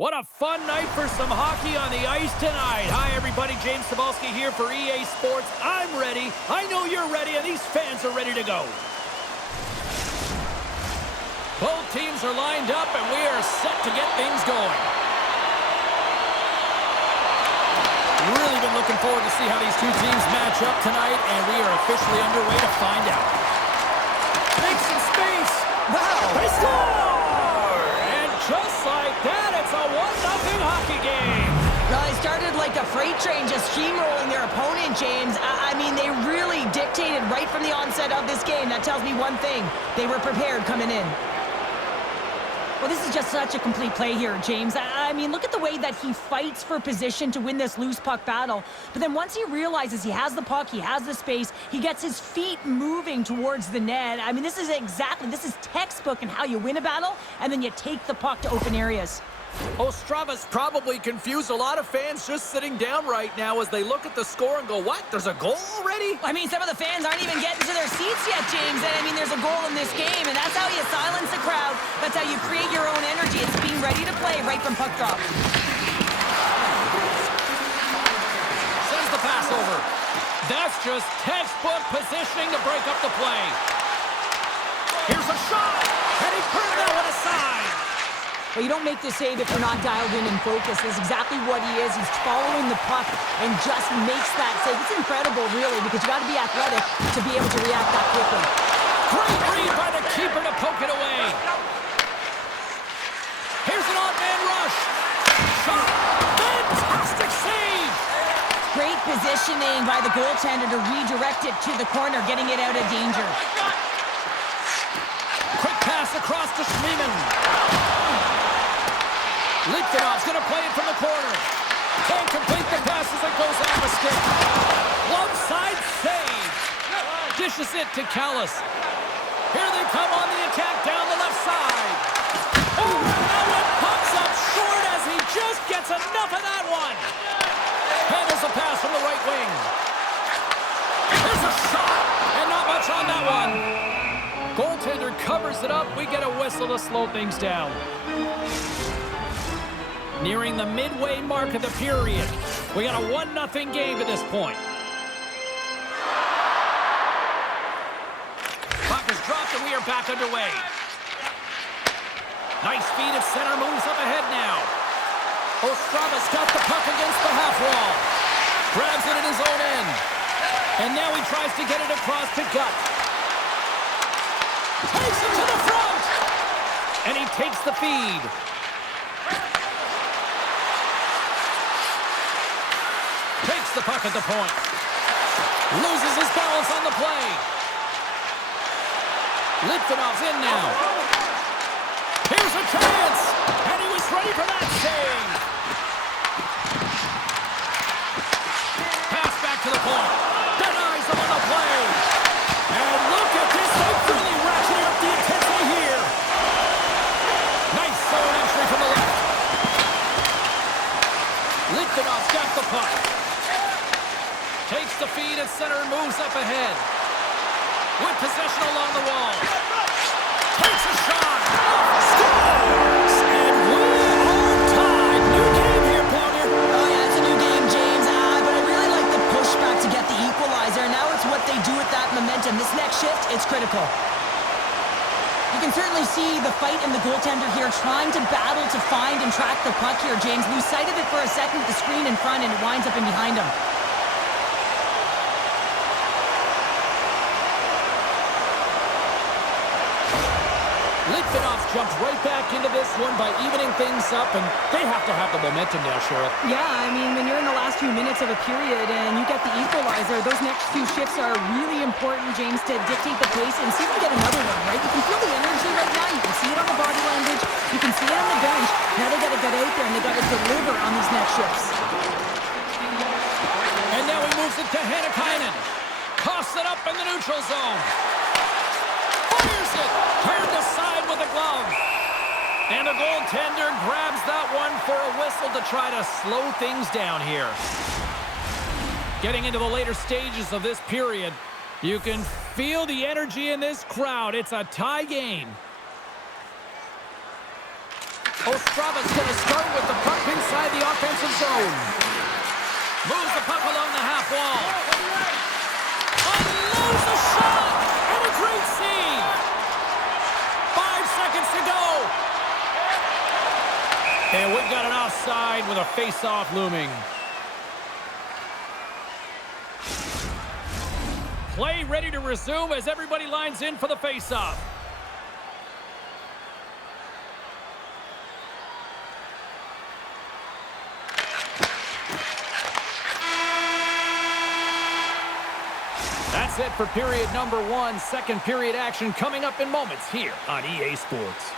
What a fun night for some hockey on the ice tonight. Hi, everybody. James Cebulski here for EA Sports. I'm ready. I know you're ready, and these fans are ready to go. Both teams are lined up, and we are set to get things going. Really been looking forward to see how these two teams match up tonight, and we are officially underway to find out. Make some space. Wow. They score! And just like that, it's a 1-0 hockey game. Well, they started like a freight train, just steamrolling their opponent, James. I mean, they really dictated right from the onset of this game. That tells me one thing. They were prepared coming in. Well, this is just such a complete play here, James. I mean, look at the way that he fights for position to win this loose puck battle. But then once he realizes he has the puck, he has the space, he gets his feet moving towards the net. I mean, this is textbook in how you win a battle, and then you take the puck to open areas. Ostrava's probably confused a lot of fans just sitting down right now as they look at the score and go, what? There's a goal already? I mean, some of the fans aren't even getting to their seats yet, James. And I mean, there's a goal in this game, and that's how you silence the crowd. That's how you create your own energy. It's being ready to play right from puck drop. Sends the pass over. That's just textbook positioning to break up the play. Here's a shot, and he turned that one aside. Well, you don't make the save if you're not dialed in and focused. That's exactly what he is. He's following the puck and just makes that save. It's incredible, really, because you got to be athletic to be able to react that quickly. Great read by the keeper to poke it away. Here's an odd-man rush. Shot. Fantastic save. Great positioning by the goaltender to redirect it to the corner, getting it out of danger. Quick pass across to Schmiemann. Litvinov's going to play it from the corner. Can't complete the pass as it goes off a stick. Love side save. Dishes it to Callis. Here they come on the attack down the left side. Oh, that one pops up short as he just gets enough of that one. Handles the pass from the right wing. There's a shot, and not much on that one. Goaltender covers it up. We get a whistle to slow things down. Nearing the midway mark of the period. We got a 1-0 game to this point. Puck is dropped and we are back underway. Nice feed at center, moves up ahead now. Ostrava's got the puck against the half wall. Grabs it in his own end. And now he tries to get it across to Gut. Takes it to the front! And he takes the feed. Takes the puck at the point. Loses his balance on the play. Litvinov's in now. Here's a chance! And he was ready for that save. Pass back to the point. Denies him on the play. And look at this. They've really ratcheted up the intensity here. Nice zone entry from the left. Litvinov's got the puck. Takes the feed at center and moves up ahead. With possession along the wall. Takes a shot. Scores! And we are tied. New game here, partner. Oh, yeah, it's a new game, James. But I really like the pushback to get the equalizer. Now it's what they do with that momentum. This next shift, it's critical. You can certainly see the fight in the goaltender here, trying to battle to find and track the puck here, James. Lose sight of it for a second with the screen in front, and it winds up in behind him. Litvinov jumps right back into this one by evening things up, and they have to have the momentum now, Cheryl. Yeah, I mean, when you're in the last few minutes of a period and you get the equalizer, those next few shifts are really important, James, to dictate the pace and see if we get another one, right? You can feel the energy right now. You can see it on the body language. You can see it on the bench. Now they got to get out there and they got to deliver on these next shifts. And now he moves it to Hannikainen. Coughs it up in the neutral zone. Fires it. Turned aside with a glove. And the goaltender grabs that one for a whistle to try to slow things down here. Getting into the later stages of this period, you can feel the energy in this crowd. It's a tie game. Ostrava's going to start with the puck inside the offensive zone. Moves the puck along the half wall. Unloads the shot! And a great save! 5 seconds to go. And we've got an offside with a face-off looming. Play ready to resume as everybody lines in for the face-off. That's it for period number 1. Second period action coming up in moments here on EA Sports.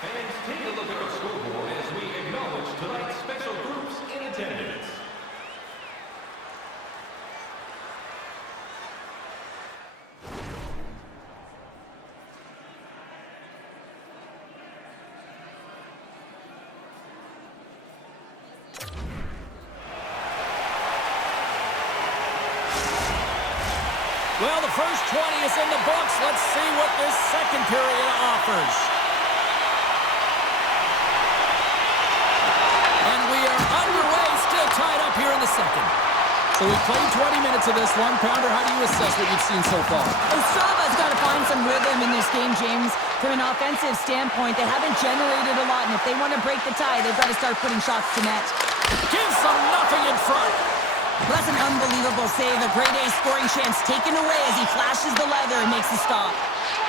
Fans, take a look at our scoreboard as we acknowledge tonight's special groups in attendance. Well, the first 20 is in the books. Let's see what this second period offers. And we are underway, still tied up here in the second. So we played 20 minutes of this one. Pounder, how do you assess what you've seen so far? Ostrava's got to find some rhythm in this game, James. From an offensive standpoint, they haven't generated a lot, and if they want to break the tie, they've got to start putting shots to net. Gives them nothing in front. Well, that's an unbelievable save. A grade A scoring chance taken away as he flashes the leather and makes the stop.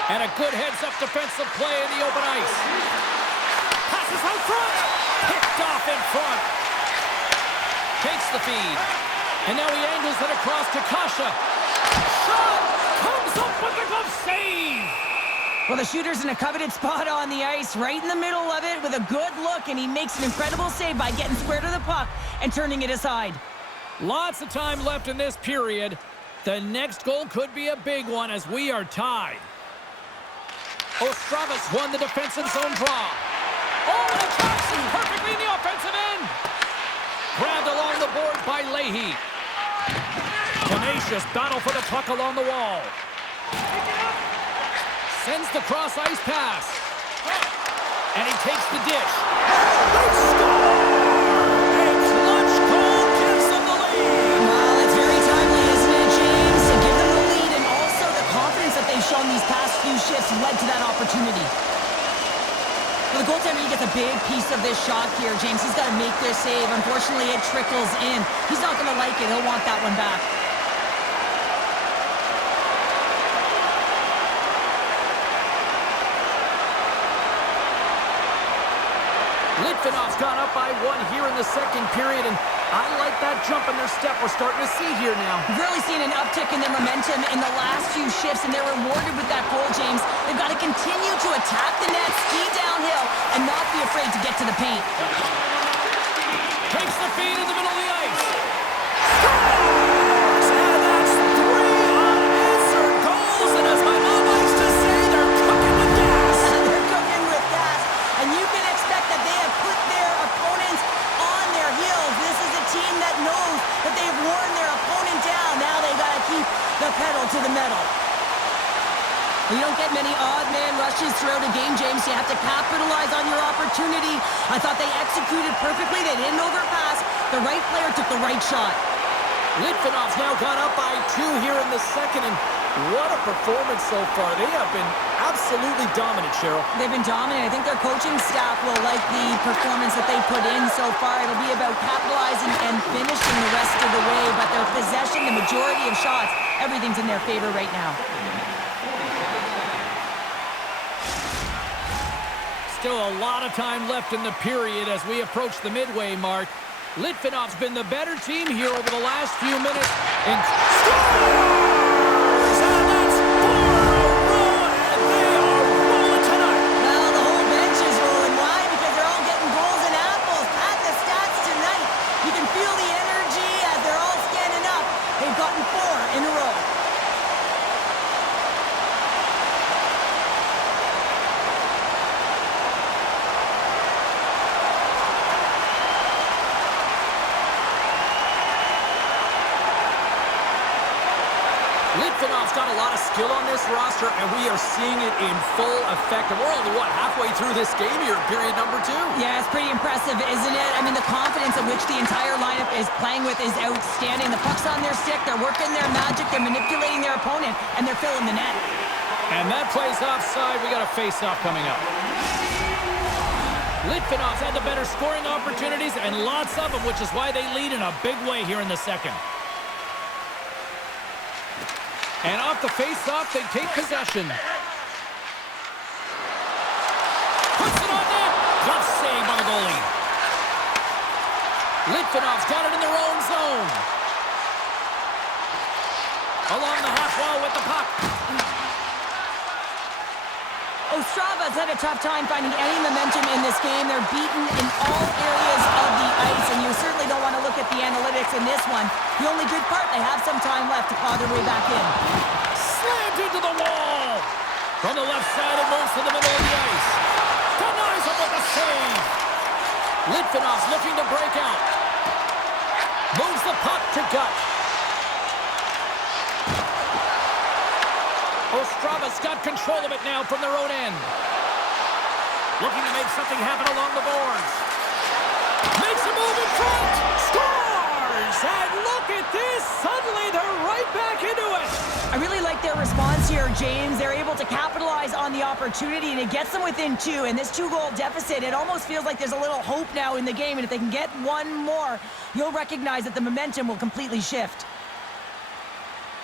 And a good heads-up defensive play in the open ice. Passes out front. Picked off in front. Takes the feed. And now he angles it across to Kasha. Shot! Comes up with the glove save! Well, the shooter's in a coveted spot on the ice, right in the middle of it with a good look, and he makes an incredible save by getting square to the puck and turning it aside. Lots of time left in this period. The next goal could be a big one as we are tied. Ostravas won the defensive zone draw. Oh, and it tracks him perfectly in the offensive end. Grabbed along the board by Leahy. Tenacious battle for the puck along the wall. Sends the cross-ice pass. And he takes the dish. They score! A clutch goal gives them the lead. Well, it's very timely, isn't it, James? To give them the lead, and also the confidence that they've shown these past few shifts led to that opportunity. For the goaltender, he gets a big piece of this shot here, James. He's got to make this save. Unfortunately, it trickles in. He's not going to like it. He'll want that one back. Litvinov's gone up by 1 here in the second period, and I like that jump in their step we're starting to see here now. We've really seen an uptick in their momentum in the last few shifts, and they're rewarded with that goal, James. They've got to continue to attack the net, ski downhill, and not be afraid to get to the paint. Takes the feed in the middle of the ice. Scores! And that's 3 unanswered goals, and as my mom likes to say, they're cooking with gas. They're cooking with gas, and you can expect that they have put their opponents on their heels. This is a team that knows that they've worn their opponent down. Now they've got to keep the pedal to the metal. You don't get many odd man rushes throughout a game, James. You have to capitalize on your opportunity. I thought they executed perfectly. They didn't overpass. The right player took the right shot. Litvinov's now gone up by 2 here in the second, and what a performance so far. They have been absolutely dominant, Cheryl. They've been dominant. I think their coaching staff will like the performance that they put in so far. It'll be about capitalizing and finishing the rest of the way, but their possession, the majority of shots, everything's in their favor right now. Still a lot of time left in the period as we approach the midway mark. Litvinov's been the better team here over the last few minutes. And scores! And that's 4 in a row, and they are rolling tonight. Well, the whole bench is rolling. Why? Because they're all getting goals and apples. At the stats tonight, you can feel the energy as they're all standing up. They've gotten 4 in a row. Ostrava's got a lot of skill on this roster, and we are seeing it in full effect. And we're only, what, halfway through this game here, period number 2? Yeah, it's pretty impressive, isn't it? I mean, the confidence in which the entire lineup is playing with is outstanding. The puck's on their stick, they're working their magic, they're manipulating their opponent, and they're filling the net. And that plays offside. We got a face-off coming up. Litvinov's had the better scoring opportunities, and lots of them, which is why they lead in a big way here in the second. And off the face-off, they take possession. Puts it on net. Tough save by the goalie. Litvinov's got it in their own zone. Along the half wall with the puck. Ostrava's had a tough time finding any momentum in this game. They're beaten in all areas of the ice, and you certainly don't want to look at the analytics in this one. The only good part, they have some time left to claw their way back in. Slammed into the wall. From the left side, it moves to the middle of the ice. Denies him with a save. Litvinov's looking to break out. Moves the puck to gut. Ostrava's got control of it now from their own end. Looking to make something happen along the boards. Makes a move in front. Scores! And look at this. Suddenly they're right back into it. I really like their response here, James. They're able to capitalize on the opportunity, and it gets them within 2. And this 2-goal deficit, it almost feels like there's a little hope now in the game. And if they can get one more, you'll recognize that the momentum will completely shift.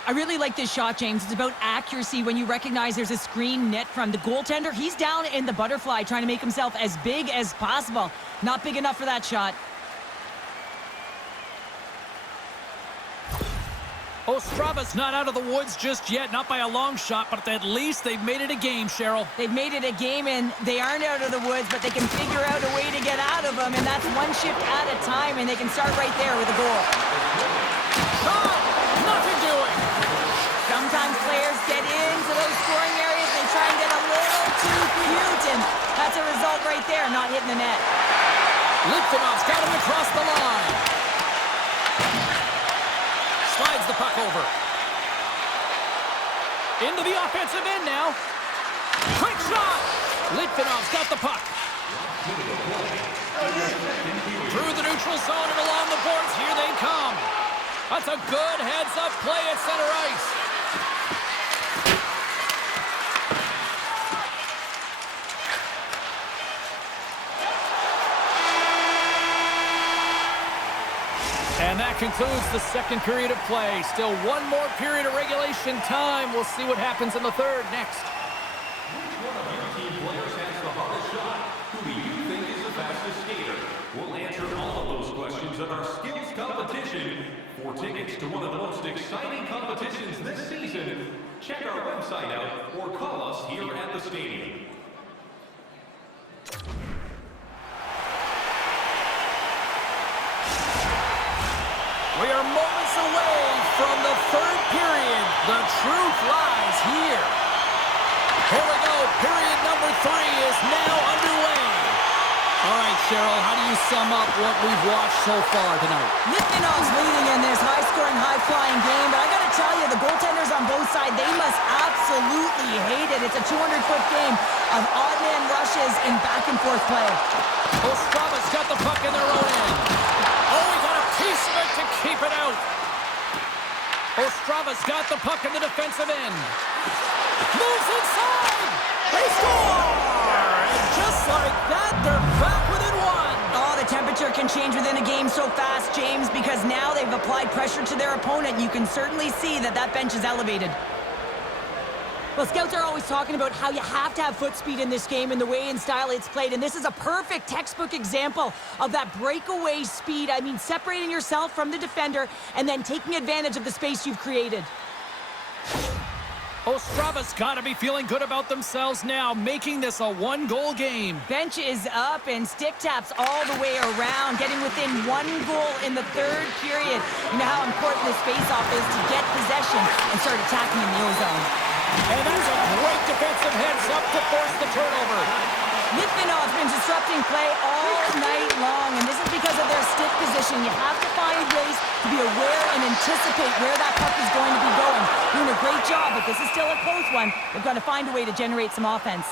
I really like this shot, James. It's about accuracy when you recognize there's a screen net from the goaltender. He's down in the butterfly trying to make himself as big as possible. Not big enough for that shot. Ostrava's not out of the woods just yet, not by a long shot, but at least they've made it a game, Cheryl. They've made it a game, and they aren't out of the woods, but they can figure out a way to get out of them, and that's one shift at a time, and they can start right there with a goal. Shot! Nothing doing! Sometimes players get into those scoring areas, they try and get a little too cute, and that's a result right there, not hitting the net. Litvinov's got him across the line. Slides the puck over. Into the offensive end now. Quick shot! Litvinov's got the puck. Through the neutral zone and along the boards, here they come. That's a good heads-up play at center ice. And that concludes the second period of play. Still one more period of regulation time. We'll see what happens in the third next. Which one of your team players has the hardest shot? Who do you think is the fastest skater? We'll answer all of those questions in our skills competition. For tickets to one of the most exciting competitions this season, check our website out or call us here at the stadium. We are moments away from the third period. The truth lies here. Here we go. Period number 3 is now underway. All right, Cheryl, how do you sum up what we've watched so far tonight? Litvinov's leading in this high-scoring, high-flying game, but I got to tell you, the goaltenders on both sides, they must absolutely hate it. It's a 200-foot game of odd-man rushes and back-and-forth play. Ostrava's got the puck in their own end. Oh, he got a piece of it to keep it out. Ostrava's got the puck in the defensive end. Moves inside. They score! And just like that, they're back within 1. Oh, the temperature can change within a game so fast, James, because now they've applied pressure to their opponent. You can certainly see that that bench is elevated. Well, scouts are always talking about how you have to have foot speed in this game and the way and style it's played, and this is a perfect textbook example of that breakaway speed. I mean, separating yourself from the defender and then taking advantage of the space you've created. Ostrava's got to be feeling good about themselves now, making this a 1-goal game. Bench is up and stick taps all the way around, getting within 1 goal in the third period. You know how important this faceoff is to get possession and start attacking in the O-zone. And that's a great defensive heads-up to force the turnover. Litvinov's been disrupting play all night long, and this is because of their stick position. You have to find ways to be aware and anticipate where that puck is going to be going. Doing a great job, but this is still a close one. They've got to find a way to generate some offense.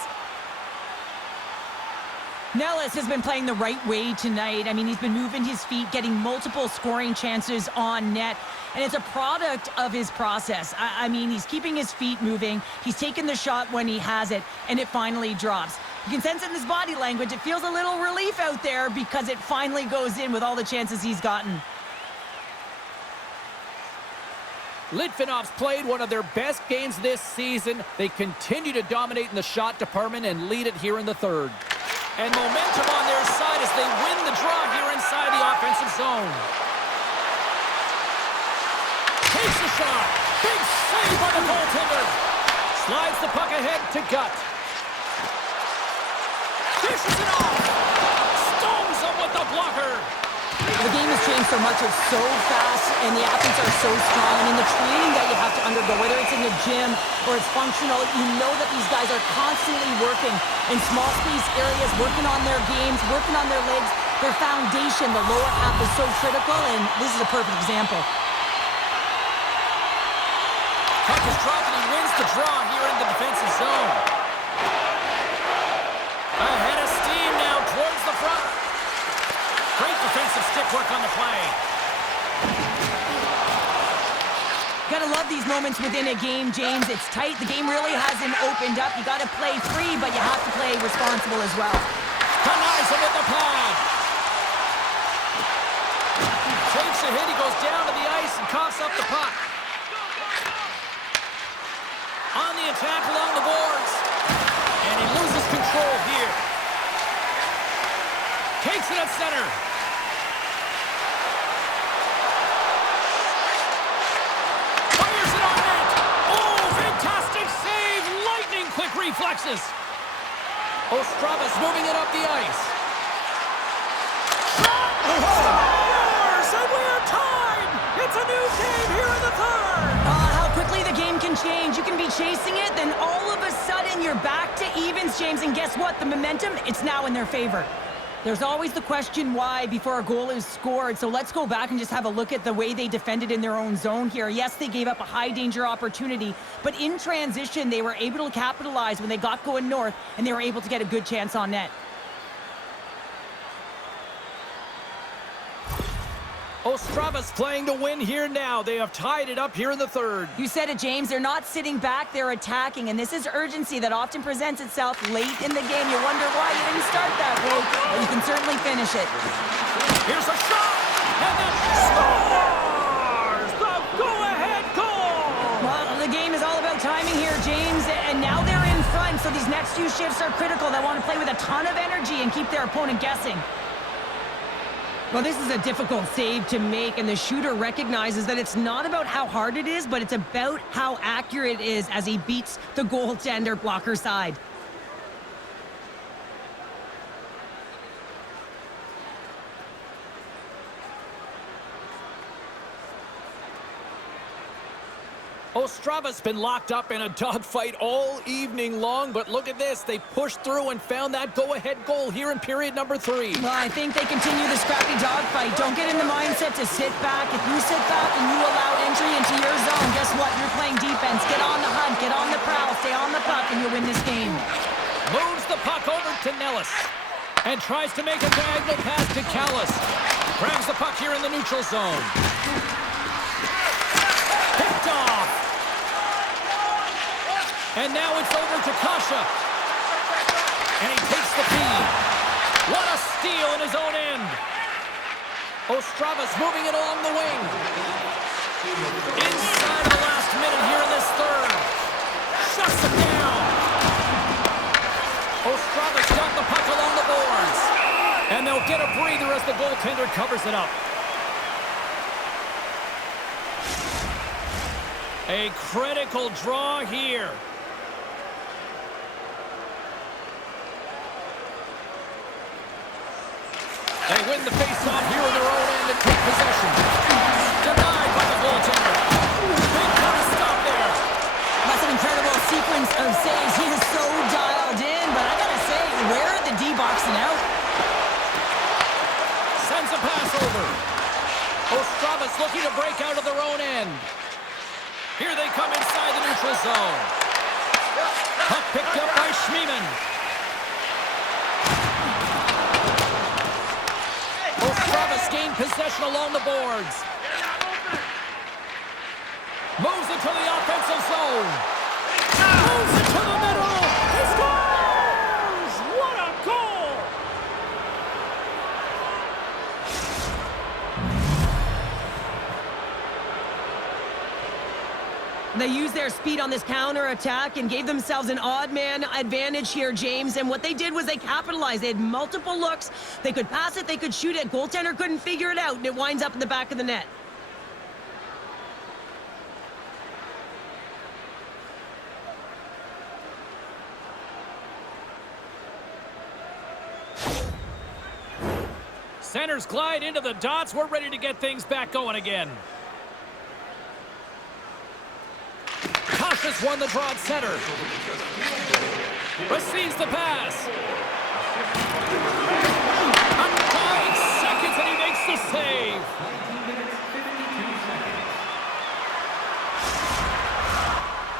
Nellis has been playing the right way tonight. I mean, he's been moving his feet, getting multiple scoring chances on net, and it's a product of his process. I mean, he's keeping his feet moving. He's taking the shot when he has it, and it finally drops. You can sense it in his body language. It feels a little relief out there because it finally goes in with all the chances he's gotten. Litvinov's played one of their best games this season. They continue to dominate in the shot department and lead it here in the third. And momentum on their side as they win the draw here inside the offensive zone. Takes the shot. Big save by the goaltender. Slides the puck ahead to Gut. Dishes it off. Stones him with the blocker. The game has changed so much. It's so fast, and the athletes are so strong. I mean, the training that you have to undergo, whether it's in the gym or it's functional, you know that these guys are constantly working in small space areas, working on their games, working on their legs. Their foundation, the lower half, is so critical, and this is a perfect example. Puck is dropped, and he wins the draw here in the defensive zone. Ahead of steam now towards the front. Great defensive stick work on the play. Gotta love these moments within a game, James. It's tight. The game really hasn't opened up. You gotta play free, but you have to play responsible as well. Denies him with the pad. Takes a hit. He goes down to the ice and coughs up the puck. On the attack along the boards. And he loses control here. Takes it at center. Fires it on net. Oh, fantastic save. Lightning quick reflexes. Ostravas moving it up the ice. Shot! Scores! And we're tied! It's a new game here in the third! How quickly the game can change. You can be chasing it, then all of a sudden you're back to evens, James. And guess what? The momentum, it's now in their favor. There's always the question why before a goal is scored. So let's go back and just have a look at the way they defended in their own zone here. Yes, they gave up a high-danger opportunity, but in transition, they were able to capitalize when they got going north, and they were able to get a good chance on net. Ostravas playing to win here now. They have tied it up here in the third. You said it, James. They're not sitting back. They're attacking, and this is urgency that often presents itself late in the game. You wonder why you didn't start that way, but you can certainly finish it. Here's a shot, and then scores! The go-ahead goal! Well, the game is all about timing here, James, and now they're in front, so these next few shifts are critical. They want to play with a ton of energy and keep their opponent guessing. Well, this is a difficult save to make, and the shooter recognizes that it's not about how hard it is, but it's about how accurate it is as he beats the goaltender blocker side. Ostrava's been locked up in a dogfight all evening long, but look at this. They pushed through and found that go-ahead goal here in period number 3. Well, I think they continue the scrappy dogfight. Don't get in the mindset to sit back. If you sit back and you allow entry into your zone, guess what? You're playing defense. Get on the hunt, get on the prowl, stay on the puck, and you'll win this game. Moves the puck over to Nellis and tries to make a diagonal pass to Callis. Grabs the puck here in the neutral zone. Picked off. And now it's over to Kasha. And he takes the feed. What a steal in his own end. Ostravas moving it along the wing. Inside of the last minute here in this third. Shuts it down. Ostravas got the puck along the boards. And they'll get a breather as the goaltender covers it up. A critical draw here. They win the face-off here in their own end and take possession. Denied by the goaltender. Big kind of stop there. That's an incredible sequence of saves. He is so dialed in, but I gotta say, where are the over. Ostrava's looking to break out of their own end. Here they come inside the neutral zone. Puck picked up by Schmiemann. Ostrava's gained possession along the boards. Moves into the offensive zone. Moves into the middle. He scores! What a goal! They used their speed on this counter-attack and gave themselves an odd man advantage here, James. And what they did was they capitalized. They had multiple looks. They could pass it, they could shoot it. Goaltender couldn't figure it out, and it winds up in the back of the net. Centers glide into the dots. We're ready to get things back going again. Kashas won the draw at center. Receives the pass. Under 5 seconds and he makes the save.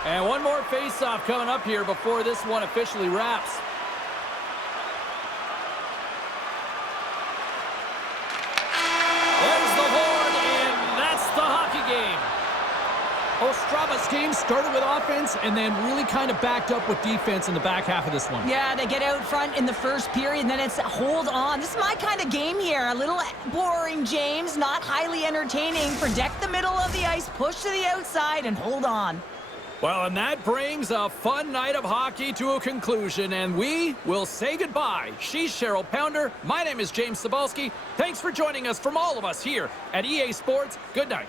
And one more face-off coming up here before this one officially wraps. There's the horn, and that's the hockey game. Ostrava's game started with offense and then really kind of backed up with defense in the back half of this one. Yeah, they get out front in the first period, and then it's hold on. This is my kind of game here. A little boring, James, not highly entertaining. Protect the middle of the ice, push to the outside, and hold on. Well, and that brings a fun night of hockey to a conclusion, and we will say goodbye. She's Cheryl Pounder. My name is James Cybulski. Thanks for joining us from all of us here at EA Sports. Good night.